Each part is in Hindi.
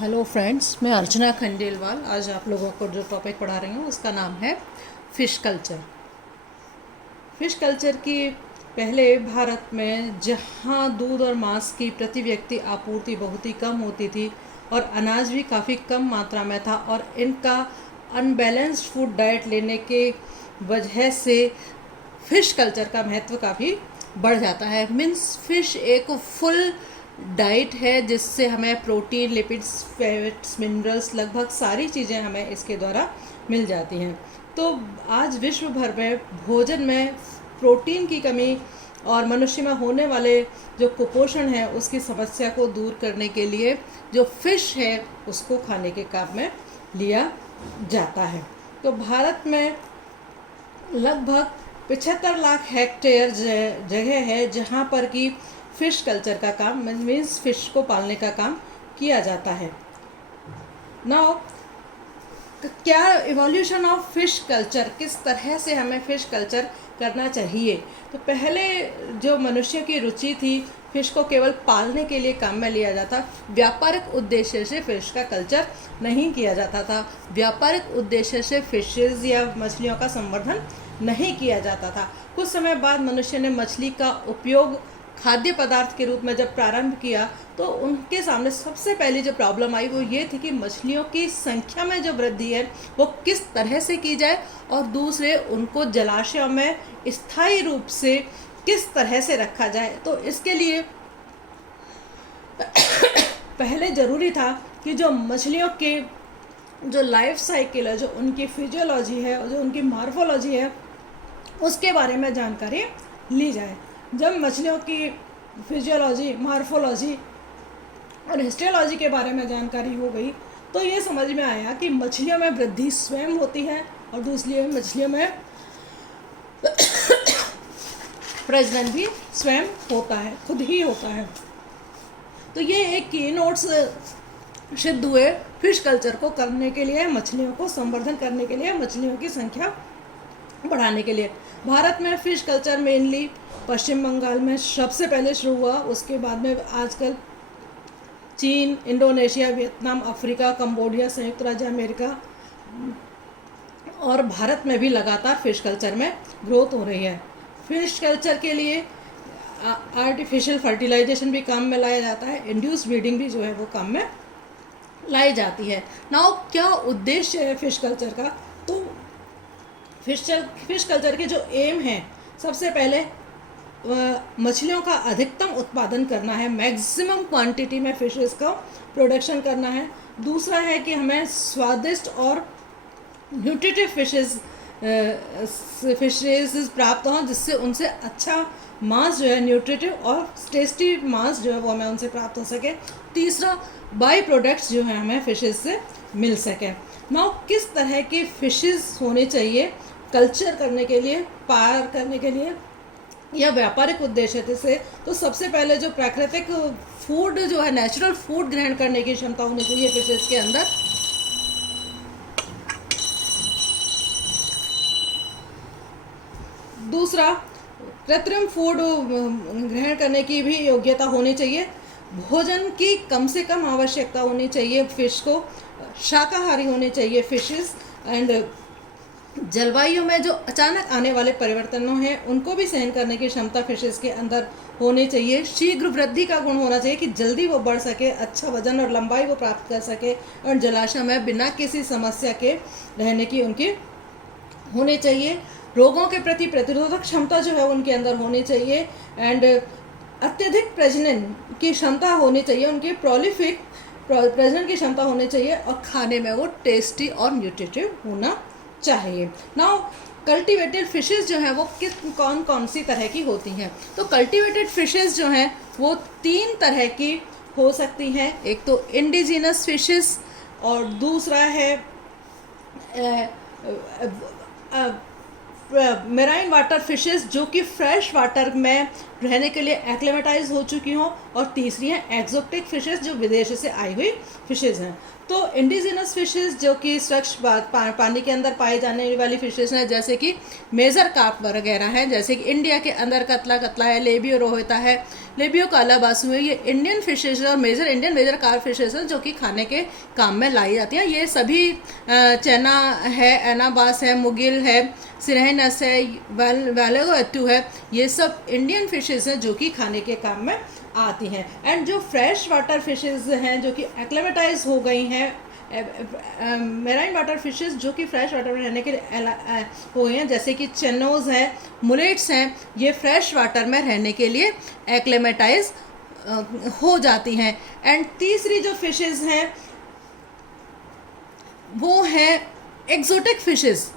हेलो फ्रेंड्स, मैं अर्चना खंडेलवाल। आज आप लोगों को जो टॉपिक पढ़ा रही हूँ उसका नाम है फ़िश कल्चर। फ़िश कल्चर की पहले भारत में जहाँ दूध और मांस की प्रति व्यक्ति आपूर्ति बहुत ही कम होती थी और अनाज भी काफ़ी कम मात्रा में था और इनका अनबैलेंस्ड फूड डाइट लेने के वजह से फ़िश कल्चर का महत्व काफ़ी बढ़ जाता है। मीन्स फ़िश एक फुल डाइट है जिससे हमें प्रोटीन, लिपिड्स, फैट्स, मिनरल्स, लगभग सारी चीज़ें हमें इसके द्वारा मिल जाती हैं। तो आज विश्व भर में भोजन में प्रोटीन की कमी और मनुष्य में होने वाले जो कुपोषण है उसकी समस्या को दूर करने के लिए जो फ़िश है उसको खाने के काम में लिया जाता है। तो भारत में लगभग 75 लाख हेक्टेयर जगह है जहाँ पर कि फ़िश कल्चर का काम मीन्स फ़िश को पालने का काम किया जाता है। नाउ क्या इवोल्यूशन ऑफ फ़िश कल्चर, किस तरह से हमें फ़िश कल्चर करना चाहिए। तो पहले जो मनुष्य की रुचि थी फ़िश को केवल पालने के लिए काम में लिया जाता, व्यापारिक उद्देश्य से फ़िश का कल्चर नहीं किया जाता था। व्यापारिक उद्देश्य से फ़िशेज़ या मछलियों का संवर्धन नहीं किया जाता था। कुछ समय बाद मनुष्य ने मछली का उपयोग खाद्य पदार्थ के रूप में जब प्रारंभ किया तो उनके सामने सबसे पहली जो प्रॉब्लम आई वो ये थी कि मछलियों की संख्या में जो वृद्धि है वो किस तरह से की जाए और दूसरे उनको जलाशयों में स्थायी रूप से किस तरह से रखा जाए। तो इसके लिए पहले ज़रूरी था कि जो मछलियों के जो लाइफ साइकिल है, जो उनकी फिजियोलॉजी है और जो उनकी मार्फोलॉजी है उसके बारे में जानकारी ली जाए। जब मछलियों की फिजियोलॉजी, मार्फोलॉजी और हिस्टोलॉजी के बारे में जानकारी हो गई तो ये समझ में आया कि मछलियों में वृद्धि स्वयं होती है और दूसरी मछलियों में प्रजनन भी स्वयं होता है, खुद ही होता है। तो ये एक की नोट्स सिद्ध हुए फिश कल्चर को करने के लिए, मछलियों को संवर्धन करने के लिए, मछलियों की संख्या बढ़ाने के लिए। भारत में फ़िश कल्चर मेनली पश्चिम बंगाल में सबसे पहले शुरू हुआ, उसके बाद में आजकल चीन, इंडोनेशिया, वियतनाम, अफ्रीका, कंबोडिया, संयुक्त राज्य अमेरिका और भारत में भी लगातार फ़िश कल्चर में ग्रोथ हो रही है। फ़िश कल्चर के लिए आर्टिफिशियल फर्टिलाइजेशन भी काम में लाया जाता है, इंड्यूस ब्रीडिंग भी जो है वो काम में लाई जाती है। नाउ क्या उद्देश्य है फ़िश कल्चर का। तो फ़िश कल्चर के जो एम है, सबसे पहले मछलियों का अधिकतम उत्पादन करना है, मैक्सिमम क्वांटिटी में फिशेस का प्रोडक्शन करना है। दूसरा है कि हमें स्वादिष्ट और न्यूट्रिटिव फिशेस प्राप्त हों जिससे उनसे अच्छा मांस जो है, न्यूट्रिटिव और टेस्टी मांस जो है वो हमें उनसे प्राप्त हो सके। तीसरा, बाई प्रोडक्ट्स जो है हमें फिशेस से मिल सके। नाउ किस तरह की फिशेस होनी चाहिए कल्चर करने के लिए, पार करने के लिए या व्यापारिक उद्देश्य से। तो सबसे पहले जो प्राकृतिक फूड जो है, नेचुरल फूड ग्रहण करने की क्षमता होनी चाहिए फिशेस के अंदर। दूसरा, कृत्रिम फूड ग्रहण करने की भी योग्यता होनी चाहिए। भोजन की कम से कम आवश्यकता होनी चाहिए फिश को, शाकाहारी होने चाहिए फिशेस। एंड जलवायु में जो अचानक आने वाले परिवर्तनों हैं उनको भी सहन करने की क्षमता फिशेस के अंदर होनी चाहिए। शीघ्र वृद्धि का गुण होना चाहिए कि जल्दी वो बढ़ सके, अच्छा वजन और लंबाई वो प्राप्त कर सके और जलाशय में बिना किसी समस्या के रहने की उनकी होनी चाहिए। रोगों के प्रति प्रतिरोधक क्षमता जो है उनके अंदर होनी चाहिए। एंड अत्यधिक प्रजनन की क्षमता होनी चाहिए, उनकी प्रोलिफिक प्रजनन की क्षमता होनी चाहिए और खाने में वो टेस्टी और न्यूट्रिटिव होना चाहिए। नाउ कल्टीवेटेड फिशेस जो हैं वो कौन कौन सी तरह की होती हैं। तो कल्टीवेटेड फिशेस जो हैं वो 3 तरह की हो सकती हैं। एक तो इंडिजिनस फिशेस और दूसरा है मेराइन वाटर फिशेस जो कि फ्रेश वाटर में रहने के लिए एक्लेमेटाइज हो चुकी हों और तीसरी हैं एक्जोटिक फिशेस जो विदेश से आई हुई फिशेस हैं। तो इंडिजिनस फिशेस जो कि स्वच्छ पानी के अंदर पाई जाने वाली फिशेस हैं, जैसे कि मेजर कार्प वगैरह हैं, जैसे कि इंडिया के अंदर कतला कतला है, लेबियो रोहिता है, लेबियो कालाबासु है, ये इंडियन फिशेस और मेजर कार्प फिशेस हैं जो कि खाने के काम में लाई जाती हैं। ये सभी चैना है, एनाबास है, मुगिल है, सिरहनस है, वैलेगोएट्टू है, ये सब इंडियन फिशेस हैं जो कि खाने के काम में आती हैं। एंड जो फ्रेश वाटर फिशेस हैं जो कि एक्लेमेटाइज हो गई हैं, मेराइन वाटर फिशेस जो कि फ्रेश वाटर में रहने के लिए हो गए हैं, जैसे कि चेनोज हैं, मुलेट्स हैं, ये फ्रेश वाटर में रहने के लिए एक्लेमेटाइज हो जाती हैं। एंड तीसरी जो फिशेस हैं वो है एक्जोटिक फिशेस।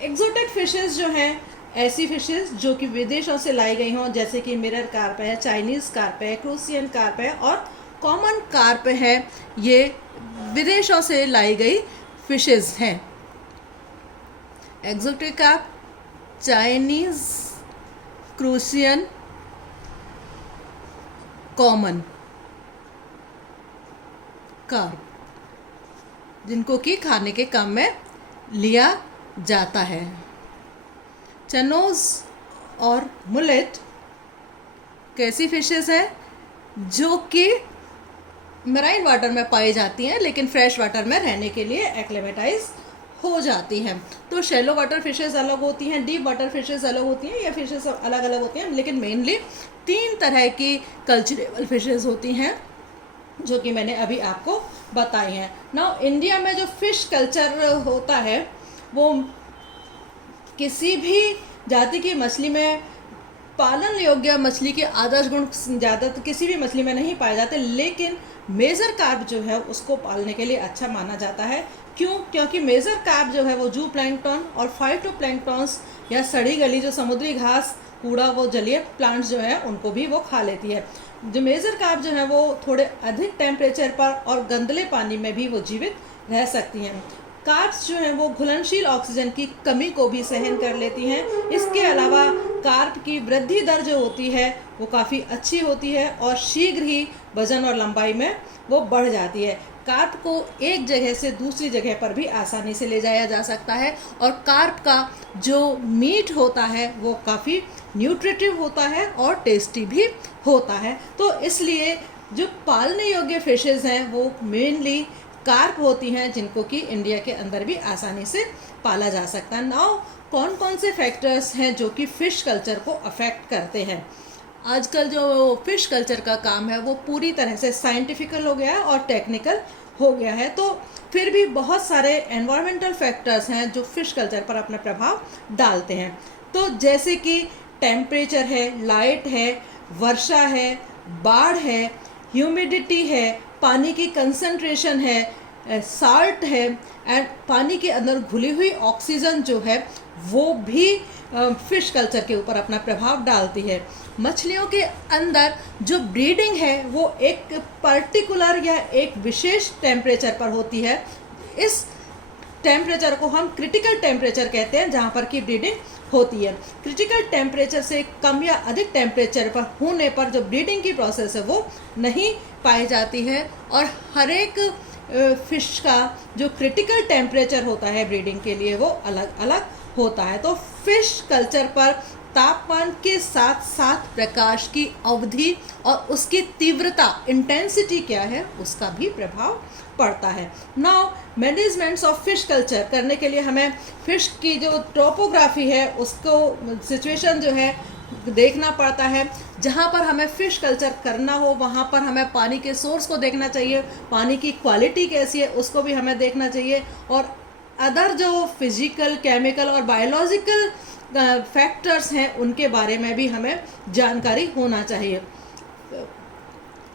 एक्जोटिक फिशेस जो हैं ऐसी फिशेस जो कि विदेशों से लाई गई हों, जैसे कि मिरर कार्प है, चाइनीज़ कार्प है, क्रूसियन कार्प है और कॉमन कार्प है, ये विदेशों से लाई गई फिशेस हैं। Exotic carp, Chinese, crucian, common carp, जिनको कि खाने के काम में लिया जाता है। चनोज और मुलेट कैसी फिशेस हैं जो कि मराइन वाटर में पाई जाती हैं लेकिन फ्रेश वाटर में रहने के लिए एक्लेमेटाइज हो जाती हैं। तो शैलो वाटर फिशेस अलग होती हैं, डीप वाटर फिशेस अलग होती हैं, ये फिशेस अलग अलग होती हैं, लेकिन मेनली 3 तरह की कल्चरेबल फिशेस होती हैं जो कि मैंने अभी आपको बताई हैं। नाउ इंडिया में जो फिश कल्चर होता है वो किसी भी जाति की मछली में पालन योग्य मछली के आदर्श गुण ज़्यादा किसी भी मछली में नहीं पाए जाते, लेकिन मेजर कार्प जो है उसको पालने के लिए अच्छा माना जाता है। क्यों? क्योंकि मेजर कार्प जो है वो जू प्लैंकटन और फाइटोप्लैंक्टन्स या सड़ी गली जो समुद्री घास, कूड़ा, वो जलीय प्लांट्स जो है उनको भी वो खा लेती है। जो मेजर कार्प जो है वो थोड़े अधिक टेम्परेचर पर और गंदले पानी में भी वो जीवित रह सकती हैं। कार्प्स जो हैं वो घुलनशील ऑक्सीजन की कमी को भी सहन कर लेती हैं। इसके अलावा कार्प की वृद्धि दर जो होती है वो काफ़ी अच्छी होती है और शीघ्र ही वजन और लंबाई में वो बढ़ जाती है। कार्प को एक जगह से दूसरी जगह पर भी आसानी से ले जाया जा सकता है और कार्प का जो मीट होता है वो काफ़ी न्यूट्रिटिव होता है और टेस्टी भी होता है। तो इसलिए जो पालने योग्य फिशेज़ हैं वो मेनली कार्प होती हैं, जिनको कि इंडिया के अंदर भी आसानी से पाला जा सकता है। नाउ कौन कौन से फैक्टर्स हैं जो कि फ़िश कल्चर को अफेक्ट करते हैं? आजकल जो फ़िश कल्चर का काम है वो पूरी तरह से साइंटिफिकल हो गया है और टेक्निकल हो गया है, तो फिर भी बहुत सारे एनवायरमेंटल फैक्टर्स हैं जो फ़िश कल्चर पर अपना प्रभाव डालते हैं। तो जैसे कि टेम्परेचर है, लाइट है, वर्षा है, बाढ़ है, ह्यूमिडिटी है, पानी की कंसंट्रेशन है, साल्ट है एंड पानी के अंदर घुली हुई ऑक्सीजन जो है वो भी फ़िश कल्चर के ऊपर अपना प्रभाव डालती है। मछलियों के अंदर जो ब्रीडिंग है वो एक पर्टिकुलर या एक विशेष टेम्परेचर पर होती है। इस टेम्परेचर को हम क्रिटिकल टेम्परेचर कहते हैं जहाँ पर की ब्रीडिंग होती है। क्रिटिकल टेम्परेचर से कम या अधिक टेम्परेचर पर होने पर जो ब्रीडिंग की प्रोसेस है वो नहीं पाई जाती है और हर एक फ़िश का जो क्रिटिकल टेम्परेचर होता है ब्रीडिंग के लिए वो अलग अलग होता है। तो फ़िश कल्चर पर तापमान के साथ साथ प्रकाश की अवधि और उसकी तीव्रता, इंटेंसिटी क्या है, उसका भी प्रभाव पड़ता है। Now managements of fish culture करने के लिए हमें फ़िश की जो टोपोग्राफी है उसको सिचुएशन जो है देखना पड़ता है। जहाँ पर हमें फ़िश कल्चर करना हो वहाँ पर हमें पानी के सोर्स को देखना चाहिए, पानी की क्वालिटी कैसी है उसको भी हमें देखना चाहिए और अदर जो फिज़िकल, केमिकल और बायोलॉजिकल फैक्टर्स हैं उनके बारे में भी हमें जानकारी होना चाहिए।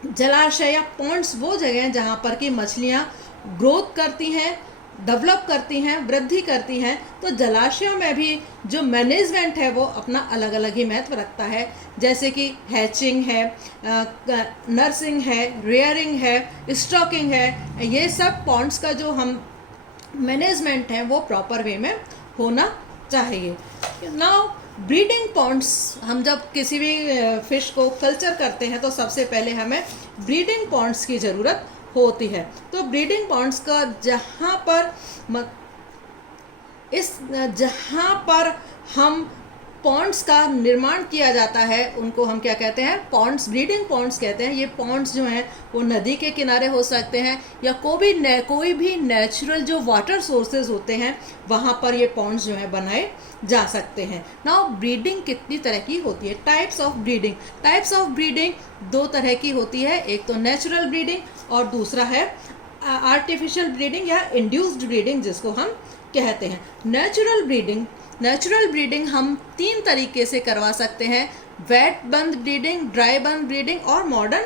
जलाशय या पॉन्ड्स वो जगह हैं जहाँ पर कि मछलियाँ ग्रोथ करती हैं, डेवलप करती हैं, वृद्धि करती हैं। तो जलाशयों में भी जो मैनेजमेंट है वो अपना अलग अलग ही महत्व रखता है, जैसे कि हैचिंग है, नर्सिंग है, रेयरिंग है, स्टॉकिंग है। ये सब पॉन्ड्स का जो हम मैनेजमेंट है वो प्रॉपर वे में होना चाहिए। नाउ ब्रीडिंग पॉन्ड्स, हम जब किसी भी फिश को कल्चर करते हैं तो सबसे पहले हमें ब्रीडिंग पॉन्ड्स की ज़रूरत होती है। तो ब्रीडिंग पॉन्ड्स का जहाँ पर हम पॉन्ड्स का निर्माण किया जाता है उनको हम क्या कहते हैं, पॉन्ड्स, ब्रीडिंग पॉन्ड्स कहते हैं। ये पॉन्ड्स जो हैं वो नदी के किनारे हो सकते हैं या कोई भी नेचुरल जो वाटर सोर्सेज होते हैं वहाँ पर ये पॉन्ड्स जो हैं बनाए जा सकते हैं। नाउ ब्रीडिंग कितनी तरह की होती है, टाइप्स ऑफ ब्रीडिंग दो तरह की होती है, एक तो नेचुरल ब्रीडिंग और दूसरा है आर्टिफिशियल ब्रीडिंग या इंड्यूस्ड ब्रीडिंग जिसको हम कहते हैं। नेचुरल ब्रीडिंग हम 3 तरीके से करवा सकते हैं, वेट बंद ब्रीडिंग, ड्राई बंद ब्रीडिंग और मॉडर्न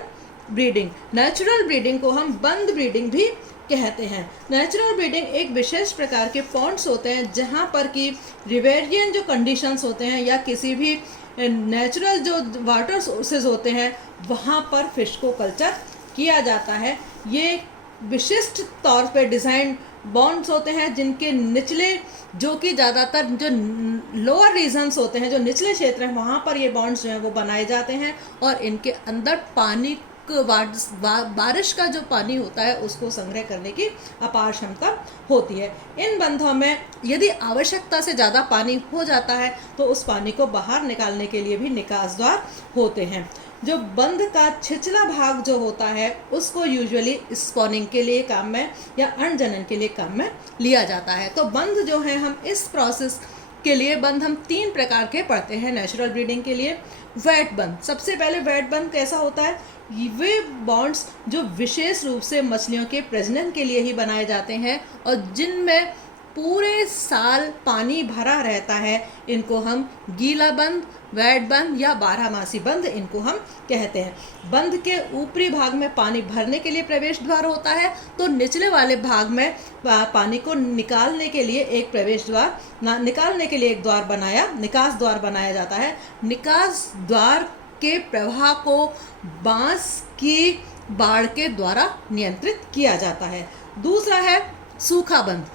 ब्रीडिंग। नेचुरल ब्रीडिंग को हम बंद ब्रीडिंग भी कहते हैं। नेचुरल ब्रीडिंग एक विशेष प्रकार के पॉन्ड्स होते हैं जहाँ पर कि रिवेरियन जो कंडीशंस होते हैं या किसी भी नेचुरल जो वाटर सोर्सेज होते हैं वहाँ पर फिश को कल्चर किया जाता है। ये विशिष्ट तौर पे डिज़ाइन बॉन्ड्स होते हैं जिनके निचले, जो कि ज़्यादातर जो लोअर रीजन्स होते हैं, जो निचले क्षेत्र हैं, वहाँ पर ये बॉन्ड्स जो हैं वो बनाए जाते हैं और इनके अंदर पानी बारिश का जो पानी होता है उसको संग्रह करने की अपार क्षमता होती है। इन बंधों में यदि आवश्यकता से ज़्यादा पानी हो जाता है तो उस पानी को बाहर निकालने के लिए भी निकास द्वार होते हैं। जो बंध का छिछला भाग जो होता है उसको यूजुअली स्पॉनिंग के लिए काम में या अंडजनन के लिए काम में लिया जाता है। तो बंध जो है, हम इस प्रोसेस के लिए बंध हम 3 प्रकार के पढ़ते हैं नेचुरल ब्रीडिंग के लिए। वेट बंध, सबसे पहले वेट बंध कैसा होता है, वे बॉन्ड्स जो विशेष रूप से मछलियों के प्रजनन के लिए ही बनाए जाते हैं और जिनमें पूरे साल पानी भरा रहता है, इनको हम गीला बंध, वेट बंध या बारहमासी बंध इनको हम कहते हैं। बंध के ऊपरी भाग में पानी भरने के लिए प्रवेश द्वार होता है, तो निचले वाले भाग में पानी को निकालने के लिए एक प्रवेश द्वार, निकालने के लिए एक निकास द्वार बनाया जाता है। निकास द्वार के प्रवाह को बांस की बाड़ के द्वारा नियंत्रित किया जाता है। दूसरा है सूखा बंध।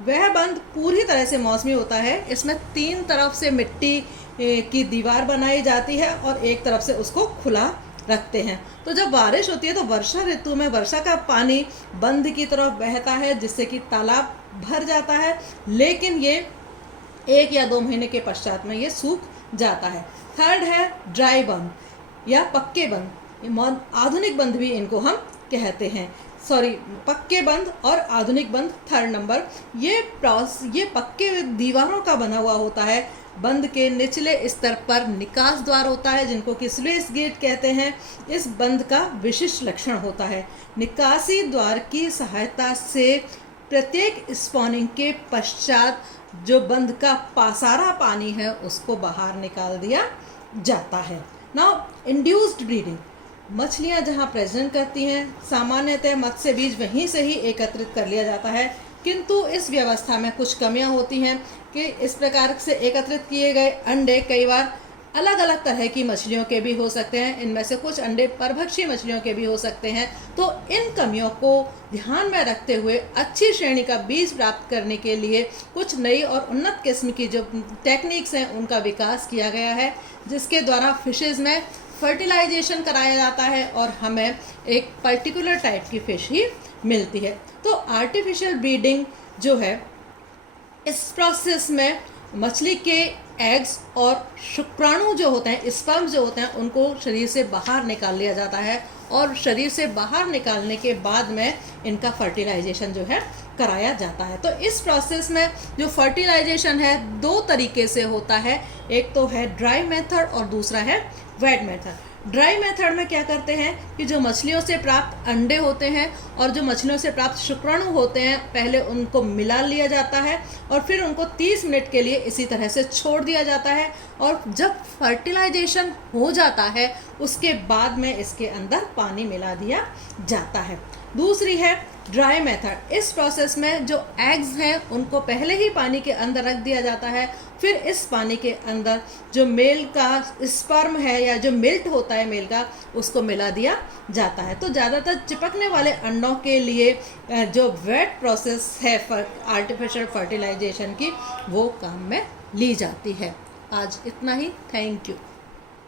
वह बंध पूरी तरह से मौसमी होता है। इसमें 3 तरफ से मिट्टी की दीवार बनाई जाती है और एक तरफ से उसको खुला रखते हैं। तो जब बारिश होती है तो वर्षा ऋतु में वर्षा का पानी बंध की तरफ बहता है जिससे कि तालाब भर जाता है, लेकिन ये 1 या 2 महीने के पश्चात में ये सूख जाता है। थर्ड है ड्राई बंध या पक्के बंध, आधुनिक बंध भी इनको हम कहते हैं। पक्के बंध और आधुनिक बंध थर्ड नंबर। ये पक्के दीवारों का बना हुआ होता है। बंध के निचले स्तर पर निकास द्वार होता है जिनको कि स्लुइस गेट कहते हैं। इस बंध का विशिष्ट लक्षण होता है, निकासी द्वार की सहायता से प्रत्येक स्पॉनिंग के पश्चात जो बंध का सारा पानी है उसको बाहर निकाल दिया जाता है। नाउ इंड्यूस्ड ब्रीडिंग, मछलियाँ जहाँ प्रजनन करती हैं सामान्यतः मत्स्य बीज वहीं से ही एकत्रित कर लिया जाता है, किंतु इस व्यवस्था में कुछ कमियाँ होती हैं कि इस प्रकार से एकत्रित किए गए अंडे कई बार अलग अलग तरह की मछलियों के भी हो सकते हैं। इनमें से कुछ अंडे परभक्षी मछलियों के भी हो सकते हैं। तो इन कमियों को ध्यान में रखते हुए अच्छी श्रेणी का बीज प्राप्त करने के लिए कुछ नई और उन्नत किस्म की जो टेक्निक्स हैं उनका विकास किया गया है, जिसके द्वारा फिशेज़ में फर्टिलाइजेशन कराया जाता है और हमें एक पर्टिकुलर टाइप की फ़िश ही मिलती है। तो आर्टिफिशियल ब्रीडिंग जो है, इस प्रोसेस में मछली के एग्स और शुक्राणु जो होते हैं, स्पर्म जो होते हैं, उनको शरीर से बाहर निकाल लिया जाता है और शरीर से बाहर निकालने के बाद में इनका फर्टिलाइजेशन जो है कराया जाता है। तो इस प्रोसेस में जो फर्टिलाइजेशन है 2 तरीके से होता है, एक तो है ड्राई मेथड और दूसरा है वेट मेथड। ड्राई मेथड में क्या करते हैं कि जो मछलियों से प्राप्त अंडे होते हैं और जो मछलियों से प्राप्त शुक्राणु होते हैं, पहले उनको मिला लिया जाता है और फिर उनको 30 मिनट के लिए इसी तरह से छोड़ दिया जाता है और जब फर्टिलाइजेशन हो जाता है उसके बाद में इसके अंदर पानी मिला दिया जाता है। दूसरी है ड्राई मेथड, इस प्रोसेस में जो एग्स हैं उनको पहले ही पानी के अंदर रख दिया जाता है, फिर इस पानी के अंदर जो मेल का स्पर्म है या जो मिल्ट होता है मेल का, उसको मिला दिया जाता है। तो ज़्यादातर चिपकने वाले अंडों के लिए जो वेट प्रोसेस है आर्टिफिशियल फर्टिलाइजेशन की, वो काम में ली जाती है। आज इतना ही, थैंक यू।